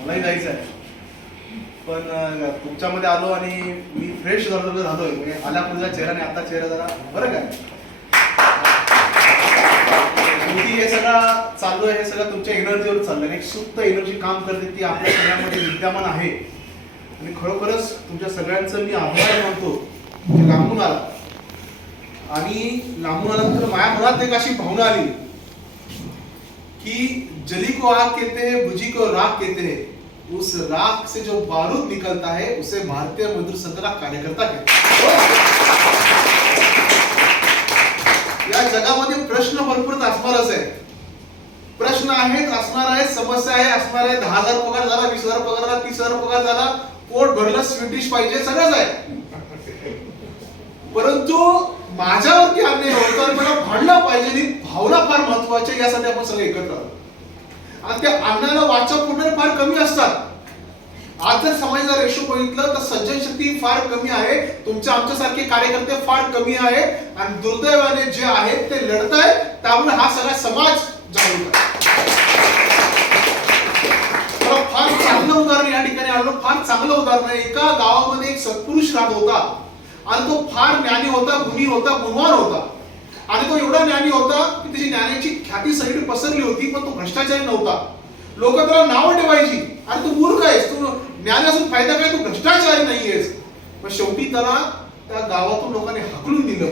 मलाही जायचं आहे. पण तुमच्यामध्ये आलो आणि मी फ्रेश झालो झालोय म्हणजे आल्या चेहरा चेहऱ्याने आता चेहरा जरा बरं काय हे सगळं चाललोय हे सगळं तुमच्या एनर्जीवर चाललंय. एक सुप्त एनर्जी काम करते ती आपल्या सगळ्यांमध्ये विद्यमान आहे. आणि खरोखरच तुमच्या सगळ्यांचं मी आभार मानतो लांबून आला. आणि लांबून आल्यानंतर माझ्या मनात एक अशी भावना आली. कि जली को आग कहते हैं बुझी को राख कहते हैं उस राख से जो बारूद निकलता है उसे भारतीय मजदूर संघ का कार्यकर्ता कहते या जगामध्ये प्रश्न भरपूर असणारच आहे प्रश्न आहेत असणार आहे समस्या आहे असणार आहे दहा हजार पगार झाला वीस हजार पगार झाला तीस हजार पगार झाला पोट भरलं स्वीटिश पाहिजे सगळंच आहे. परंतु माझ्यावरती अन्याय होतो मला भांडलं पाहिजे भावना फार महत्त्वाच्या यासाठी आपण सगळे एकत्र आलो आणि त्या अन्नाला वाचा पुढे फार कमी असतात. आज जर समाजाचा रेशो बघितलं तर सज्जन शक्ती फार कमी आहे. तुमच्या आमच्यासारखे कार्यकर्ते फार कमी आहे. आणि दुर्दैवाने जे आहेत ते लढत आहेत. त्यामुळे हा सगळा समाज जागृत आहे. फार चांगलं उदाहरण या ठिकाणी आलो फार चांगलं उदाहरण आहे. एका गावामध्ये एक सत्पुरुष राहत होता. आणि तो फार ज्ञानी होता गुणी होता गुणवान होता. आणि तो एवढा ज्ञानी होता की त्याची ज्ञानाची ख्याती सगळी पसरली होती पण तो भ्रष्टाचारी नव्हता. लोक त्याला नावं ठेवायची. आणि तू मूर्ख आहेस. तू ज्ञान असून फायदा काय? तू भ्रष्टाचारी नाहीयेस. पण शेवटी त्याला त्या गावातून लोकांनी हाकलून दिलं.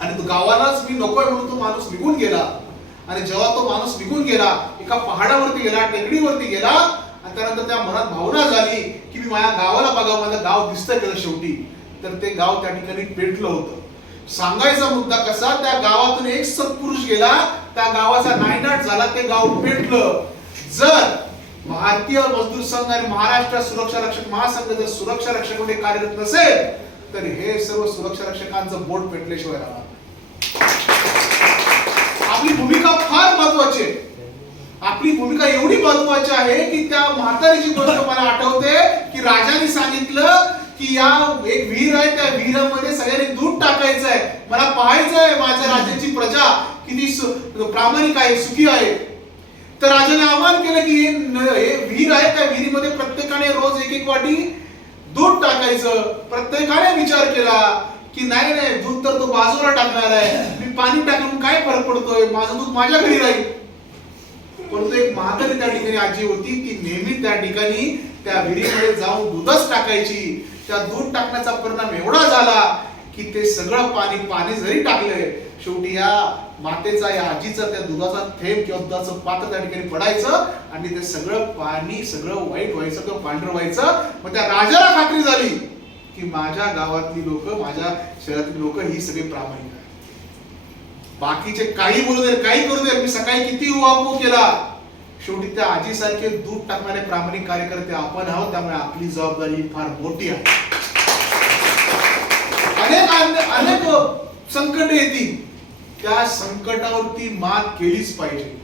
आणि तो गावालाच मी नकोय म्हणून तो माणूस निघून गेला. आणि जेव्हा तो माणूस निघून गेला एका पहाडावरती गेला टेकडीवरती गेला आणि त्यानंतर त्या मनात भावना झाली की मी माझ्या गावाला बघा माझं गाव दिसतंय गेलं शेवटी. तर ते गाव त्या ठिकाणी पेटलं होतं. सांगायचा मुद्दा कसा त्या गावातून एक सत्पुरुष गेला त्या गावाचा नायनाट झाला ते गाव पेटलं. जर भारतीय मजदूर संघ आणि महाराष्ट्र सुरक्षा रक्षक महासंघ जर सुरक्षा रक्षकमध्ये कार्यरत नसेल तर हे सर्व सुरक्षा रक्षकांचं बोट पेटल्याशिवाय राहणार आपली भूमिका फार महत्वाची आहे. आपली भूमिका एवढी महत्वाची आहे की त्या म्हातारीची गोष्ट मला आठवते की राजाने सांगितलं की या एक विहीर आहे त्या विहिरामध्ये सगळ्यांनी दूध टाकायचं आहे मला पाहायचं आहे माझ्या राज्याची प्रजा किती प्रामाणिक आहे सुखी आहे. तर राजाने आवाहन केलं की हे हे विहीर आहे त्या विहिरीमध्ये प्रत्येकाने रोज एक एक वाटी दूध टाकायचं. प्रत्येकाने विचार केला की नाही नाही दूध तर तो बाजूला टाकणार आहे. मी पाणी टाकून काय फरक पडतोय? माझं दूध माझ्या घरी राहील. परंतु एक म्हातारी त्या ठिकाणी आजी होती ती नेहमी त्या ठिकाणी त्या विहिरीमध्ये जाऊन दूधच टाकायची. त्या दूध टाकण्याचा परिणाम एवढा झाला की ते सगळं पाणी पाणी जरी टाकले शेवटी या मातेचा या आजीचा त्या दुधाचा थेंब किंवा दुधाचं पात्र त्या ठिकाणी पडायचं आणि ते सगळं पाणी सगळं वाईट व्हायचं किंवा पांढरं व्हायचं. मग त्या राजाला खात्री झाली की माझ्या गावातली लोक माझ्या शहरातली लोक ही सगळी प्रामाणिक आहेत. बाकीचे काही बोलू दे काही करू दे मी सकाळी किती उहापोह केला? शेवटी त्या आजीसारखे दूध टाकणारे प्रामाणिक कार्यकर्ते आपण आहोत त्यामुळे आपली जबाबदारी फार मोठी आहे. अनेक अनेक- संकट येतील. त्या संकटावरती मात केलीच पाहिजे.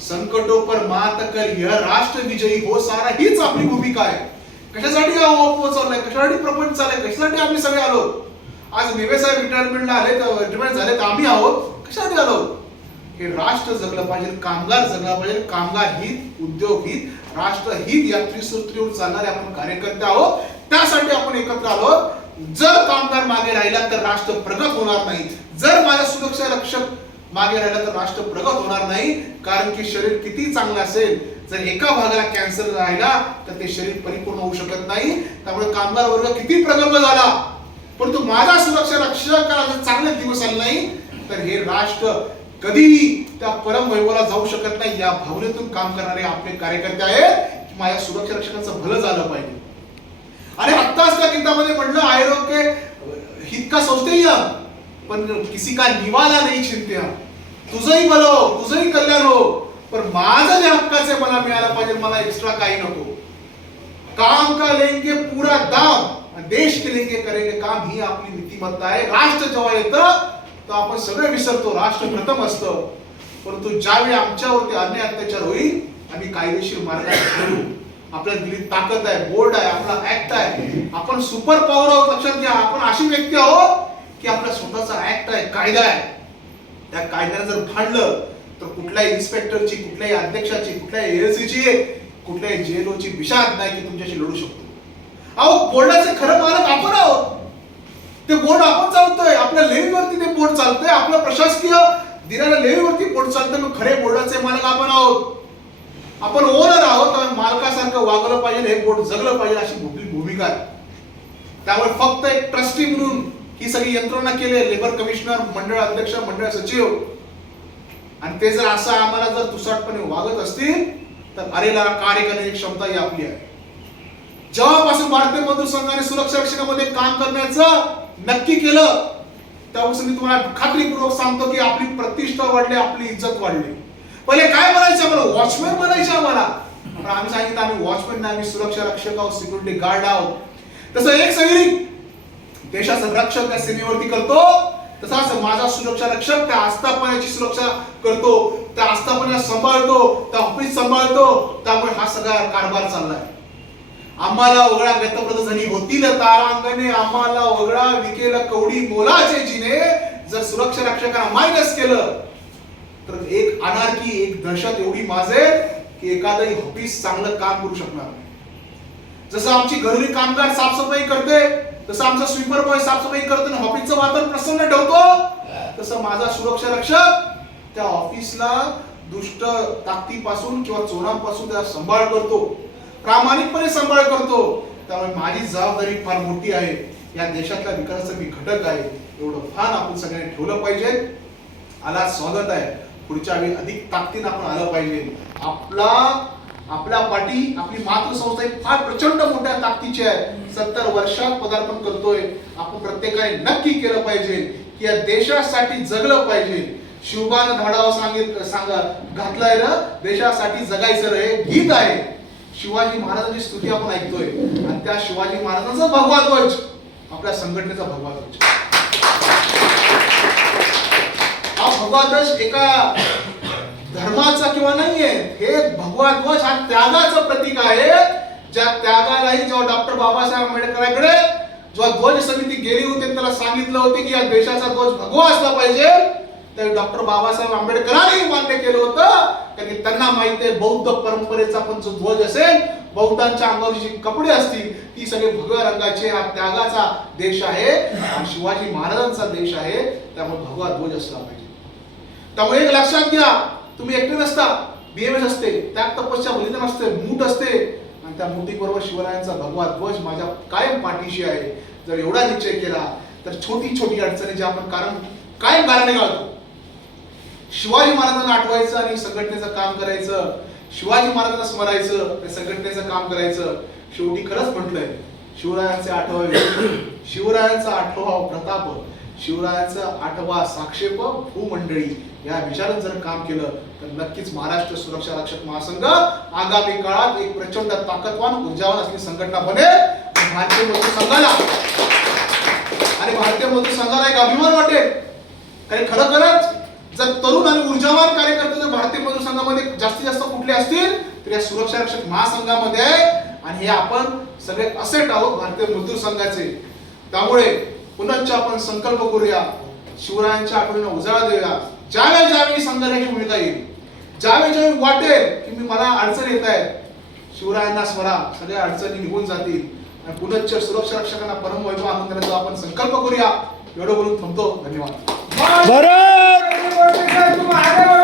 संकटो पर मात कर यह राष्ट्र विजयी हो सारा हीच आपली भूमिका आहे. कशासाठी हा उहापोह चाललाय? कशासाठी प्रपंच चाललाय? कशासाठी आम्ही सगळे आलो? आज नेवे साहेब रिटायरमेंटला आले रिटायरमेंट झाले तर आम्ही आहोत. कशासाठी आलो? हे राष्ट्र जगलं पाहिजे कामगार जगला पाहिजे कामगार हित उद्योग हित राष्ट्र हित या त्रिसूत्रीवर चालणारे आपण कार्यकर्ते आहोत. त्यासाठी आपण एकत्र आहोत जर कामगार मागे राहिला तर राष्ट्र प्रगत होणार नाही. जर माझ्या सुरक्षा रक्षक मागे राहिला तर राष्ट्र प्रगत होणार नाही. कारण की शरीर किती चांगलं असेल जर एका भागाला कॅन्सर राहिला तर ते शरीर परिपूर्ण होऊ शकत नाही. त्यामुळे कामगार वर्ग किती प्रगल्भ झाला? परंतु माझा सुरक्षा रक्षकाला जर चांगले दिवस आले नाही तर हे राष्ट्र कधीही त्या परम वैभवाला जाऊ शकत नाही. या भावनेतून काम करणारे आपले कार्यकर्ते आहेत की माझ्या सुरक्षा रक्षकांचं भलं झालं पाहिजे. अरे आत्ताच त्या गीतामध्ये म्हटलं आयोग के हित का सोचते पण किसी का निवाला नाही चिंते तुझंही भलं हो तुझंही कल्याण हो पण माझं जे हक्काचे मला मिळायला पाहिजे मला एक्स्ट्रा काही नको. काम का लेंगे पूरा दाम देश के लिए करेले काम ही आपली नीतिमत्ता आहे राष्ट्र जेव्हा येतं तर आपण सगळं विसरतो हो। राष्ट्र प्रथम असतं। परंतु ज्यावेळी आमच्यावरती अन्याय अत्याचार होईल आम्ही कायदेशीर मार्गाने लढू आपल्या दिल्लीत ताकद आहे बोर्ड आहे आपला ऍक्ट आहे. आपण सुपर पॉवर आहोत लक्षात घ्या. आपण अशी व्यक्ती आहोत की आपला स्वतःचा ऍक्ट आहे कायदा आहे. त्या कायद्याने जर फाडलं तर कुठल्याही इन्स्पेक्टरची कुठल्याही अध्यक्षाची कुठल्याही एलसीची कुठल्याही जेएलओची विषाद नाही की तुमच्याशी लढू शकतो. अहो बोर्डाचे खरं मालक आपण आहोत. ते बोर्ड आपण चालतोय. आपल्या लेवीवरती ते बोर्ड चालतंय. आपलं प्रशासकीय दिलेल्या लेवीवरती बोर्ड चालतंय. मग खरे बोर्डाचे मालक आपण आहोत. आपण ओनर आहोत. आणि मालकासारखं वागलं पाहिजे हे बोर्ड जगलं पाहिजे अशी आपली भूमिका आहे. त्यामुळे फक्त एक ट्रस्टी म्हणून ही सगळी यंत्रणा केली लेबर कमिशनर मंडळ अध्यक्ष मंडळ सचिव. आणि ते जर असं आम्हाला जर तुसाटपणे वागत असतील तर अरेला कार्य करण्याची क्षमता ही आपली आहे. जेव्हापासून भारतीय मजदूर संघाने सुरक्षा रक्षणामध्ये काम करण्याचं नक्की केलं त्यापासून मी तुम्हाला खात्रीपूर्वक सांगतो की आपली प्रतिष्ठा वाढली आपली इज्जत वाढली. पहिले काय म्हणायचं आम्हाला? वॉचमॅन म्हणायचे आम्हाला. पण आम्ही सांगितलं आम्ही वॉचमॅन नाही आम्ही सुरक्षा रक्षक आहोत सिक्युरिटी गार्ड आहोत. तसं एक सैनिक देशाचं रक्षण त्या सीमेवरती करतो तसाच माझा सुरक्षा रक्षक त्या आस्थापनाची सुरक्षा करतो त्या आस्थापना सांभाळतो त्या ऑफिस सांभाळतो त्यामुळे हा सगळा कारभार चाललाय. आम्हाला वगळा गतप्रधानी होतील तारांगणे आम्हाला वगळा विकेल कवडी मोलाचे जिने. जर सुरक्षा रक्षकांना मायनस केलं तर एक अनारकी एक दहशत एवढी माजेल की एखादंही ऑफिस चांगलं काम करू शकणार नाही. जसं आमची घरोली कामगार साफसफाई करते तसं आमचा स्वीपर बॉय साफसफाई करतो आणि ऑफिसचं वातावरण प्रसन्न ठेवतो तसं माझा सुरक्षा रक्षक त्या ऑफिसला दुष्ट ताकदीपासून किंवा चोरांपासून त्याला सांभाळ करतो. प्रामाणिकपणे सांभाळ करतो. त्यामुळे माझी जबाबदारी फार मोठी आहे. या देशातल्या विकासाचा मी घटक आहे. एवढं भान आपण सगळ्यांनी ठेवलं पाहिजे. आला स्वागत आहे. पुढच्या वेळी अधिक ताकदीनं आपण आलं पाहिजे. आपला आपल्या पाठी आपली मातृसंस्था ही फार प्रचंड मोठ्या ताकदीची आहे. सत्तर वर्षात पदार्पण करतोय. आपण प्रत्येकाने नक्की केलं पाहिजे की या देशासाठी जगलं पाहिजे. शिवबान धाडावर सांगित सांगा घातलाय ना? देशासाठी जगायचं रे. हे गीत आहे. शिवाजी महाराजांची स्तुती आपण ऐकतोय. आणि त्या शिवाजी महाराजांचा भगवा ध्वज आपल्या संघटनेचा भगवा ध्वज. हा भगवा ध्वज एका धर्माचा किंवा नाहीये हे भगवा ध्वज हा त्यागाचं प्रतीक आहे. ज्या त्यागालाही जेव्हा डॉक्टर बाबासाहेब आंबेडकरांकडे जेव्हा ध्वज समिती गेली होती आणि त्याला सांगितलं होते की या देशाचा ध्वज भगवा असला पाहिजे. तर डॉक्टर बाबासाहेब आंबेडकरांनी मान्य केलं होतं. कारण की त्यांना माहिती आहे बौद्ध परंपरेचा पण जो ध्वज असेल बौद्धांच्या अंगावरची जी कपडे असतील ती सगळे भगव्या रंगाचे हा त्यागाचा देश आहे. शिवाजी महाराजांचा देश आहे. त्यामुळे भगवा ध्वज असला पाहिजे. त्यामुळे एक लक्षात घ्या तुम्ही एकटे नसता बीएमएस असते त्याग तपस्या बलिदान असते मूठ असते. आणि त्या मुठीबरोबर शिवरायांचा भगवा ध्वज माझ्या कायम पाठीशी आहे. जर एवढा निश्चय केला तर छोटी छोटी अडचणी जे आपण कारण कायम गाराने घालतो शिवाजी महाराजांना आठवायचं आणि संघटनेचं काम करायचं शिवाजी महाराजांना स्मरायचं आणि संघटनेचं काम करायचं शेवटी खरंच म्हटलंय शिवरायांचे आठवावे शिवरायांचा आठवा प्रताप शिवरायांचा आठवा साक्षेप भूमंडळी. या विचारात जर काम केलं तर नक्कीच महाराष्ट्र सुरक्षा रक्षक महासंघ आगामी काळात एक प्रचंड ताकदवान ऊर्जावान असलेली संघटना बनेल आणि भारतीय मजदूर संघाला. आणि भारतीय मजदूर संघाला एक अभिमान वाटेल. कारण खरोखरच जर तरुण आणि ऊर्जावान कार्यकर्ते जर भारतीय मजदूर संघामध्ये जास्तीत जास्त कुठले असतील तर या सुरक्षा रक्षक महासंघामध्ये आहे. आणि हे आपण सगळे असेट आहोत भारतीय मजदूर संघाचे. त्यामुळे पुनश्च आपण संकल्प करूया. शिवरायांच्या आठवणीला उजाळा देऊया. ज्यावेळी ज्यावेळी संघर्षाची भूमिका येईल ज्यावेळी ज्यावेळी वाटेल की मी मला अडचण येत आहे शिवरायांना स्मरा सगळ्या अडचणी निघून जातील. आणि पुनश्च सुरक्षा रक्षकांना परमवैभव आणून देण्याचा आपण संकल्प करूया एवढं बोलून थांबतो. धन्यवाद. भारत तुम आगे